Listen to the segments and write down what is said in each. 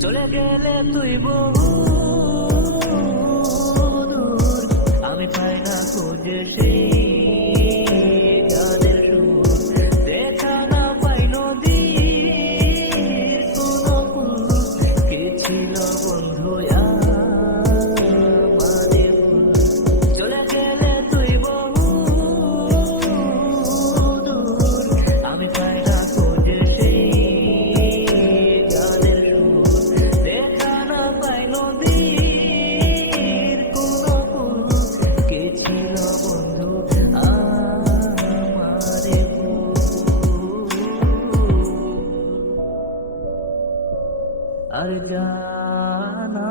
চলে গেলে তুই বহু আমি পাই না খুঁজে সেই আর জানা,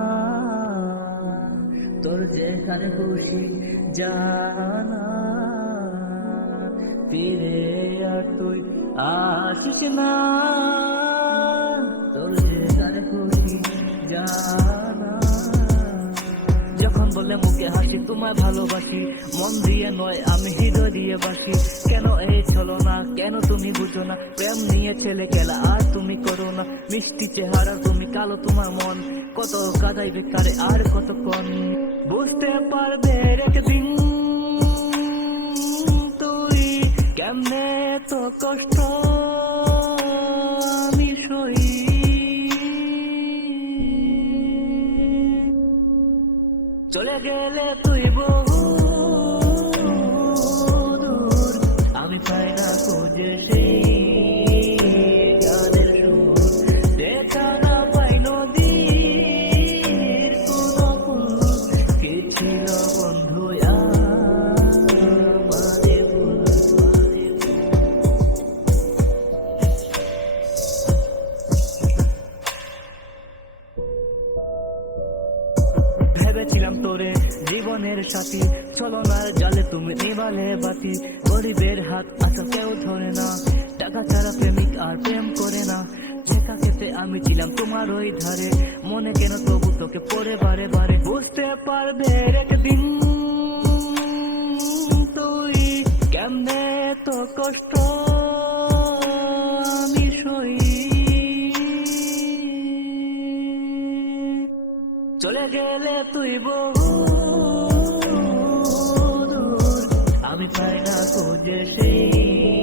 তোর যেখানে খুশি জানা। ফিরে আর তুই আসিস না, তোর যেখানে খুশি জানা। যখন বলে মুখে হাসি, তোমায় ভালোবাসি, মন দিয়ে নয়, আমি হৃদয় দিয়ে বাসি। কেন এই চলো না কেন তুমি বুঝো না? প্রেম নিয়ে ছেলে খেলা আর তুমি মিষ্টি চেহারা তুমি, কালো তোমার মন। কত কাদাই বেকারে আর কতক্ষণ? বুঝতে পারবে একদিন তুই কেমনে তো কষ্ট আমি সই। চলে গেলে তুই বহু আমি পাই না খুঁজে সেই ভেবেছিলাম তোরে। জীবনের সাথী ছলনার জালে তুমি নিবালে বাতি। গরিবের হাত আসা কেউ ধরে না। টাকা ছাড়া প্রেমিক আর প্রেম করে না। শেখা খেতে আমি ছিলাম তোমার ওই ধারে। মনে কেন তবু তোকে পরে বারে বারে। বুঝতে পারবে একদিন তুই কেমনে তো কষ্ট চলে গেলে তুই বহু আমি পাই না খুঁজে সেই